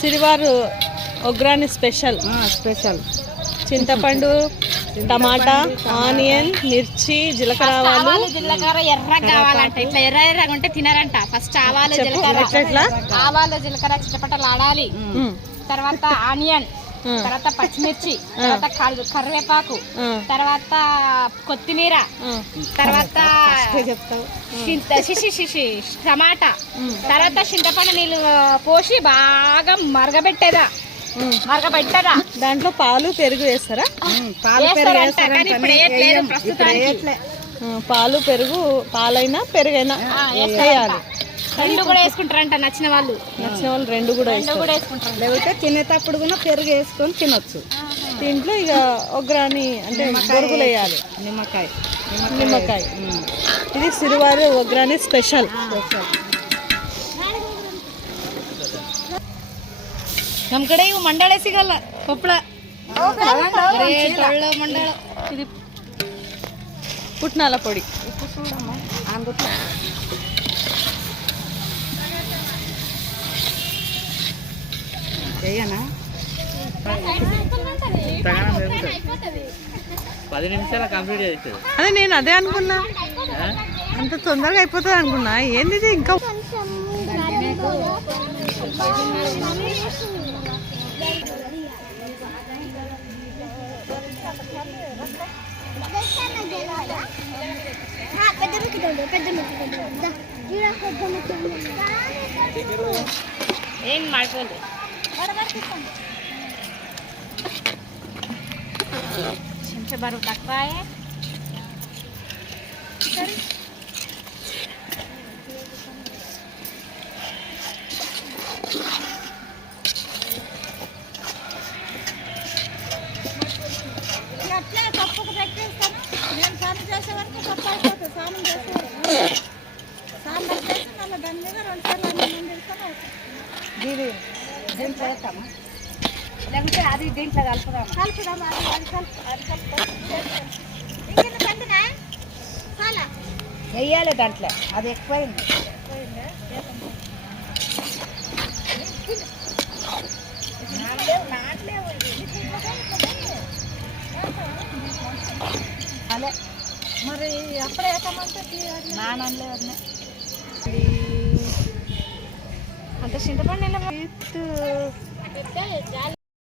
సిరివారు ఒగ్రాని special చింతపండు, టమాటా, onion, మిర్చి, జీలకర్ర, ఆవాలు. జీలకర్ర ఎర్రగా కావాలంట, ఇట్లా ఎర్రగా ఉంటే తినరంట. ఫస్ట్ ఆవాలు జీలకర్ర, ఆవాలు జీలకర్ర చిటపటలు ఆడాలి. తర్వాత ఆనియన్, తర్వాత పచ్చిమిర్చి, తర్వాత కరివేపాకు, తర్వాత కొత్తిమీర, తర్వాత టమాటా, తర్వాత చింతపండు నీళ్ళు పోసి బాగా మరగబెట్టేదా. దాంట్లో పాలు పెరుగు వేస్తారా? పాలు పెరుగు, పాలైనా పెరుగైనా వేయాలి. రెండు కూడా వేసుకుంటారంట నచ్చిన వాళ్ళు రెండు కూడా వేసుకుంటారు. లేకపోతే తినేటప్పుడు కూడా పెరుగు వేసుకొని తినొచ్చు. దీంట్లో ఇక ఒగ్రాని అంటే బొరుగులు వేయాలి. నిమ్మకాయ. ఇది సిరివారి ఒగ్రాని స్పెషల్. ನಮ್ಮ ಕಡೆ ಇವು ಮಂಡಾಳೆ ಸಿಗಲ್ಲ, ಕೊಪ್ಪಳ ಮಂಡಾಳ. ఇది పుట్నాల పొడి. అదే నేను అదే అనుకున్నా, అంత తొందరగా అయిపోతుంది అనుకున్నా. ఏంది ఇంకా ఏం ಮಾಡ್ಕೊಂಡು చెంచా బరువు తక్కువ. అట్లే పప్పుకు పెట్టేస్తాను నేను. స్నానం చేసే వరకు పప్పు అయిపోతుంది. స్నానం చేసే వరకు స్నానం పెట్టేసి మళ్ళీ దాని మీద 2 సార్లు అన్నం తీసుకొని దీంట్లో వేస్తామా, లేకుంటే అది దీంట్లో కలుపుదామా? వెయ్యాలి దాంట్లో, అది ఎక్కువైంది. అదే మరి అప్పుడే వేసామంటే నానలే అంత చింతపండు